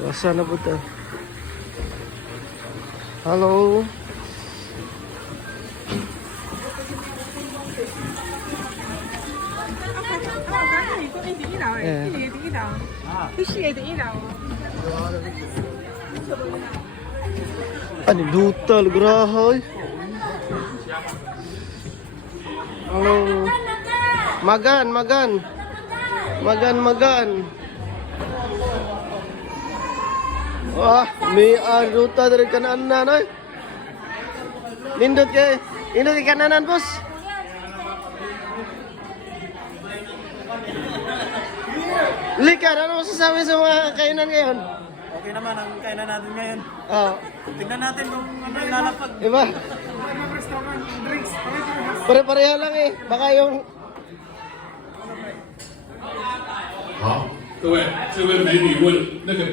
Wasa na po ito. Hello. Ano dutal grahay. Hello. Magan. Wah, may ruta dari kanan nanay. Nindot di kananan, bos. Lika, ano masasabi sa mga kainan ngayon? Okay naman ang kainan natin ngayon. Oh. Tingnan natin kung ano yung lalapag. Diba? Pare-pareha lang eh. Baka yung... 好，各位，这位美女问那个。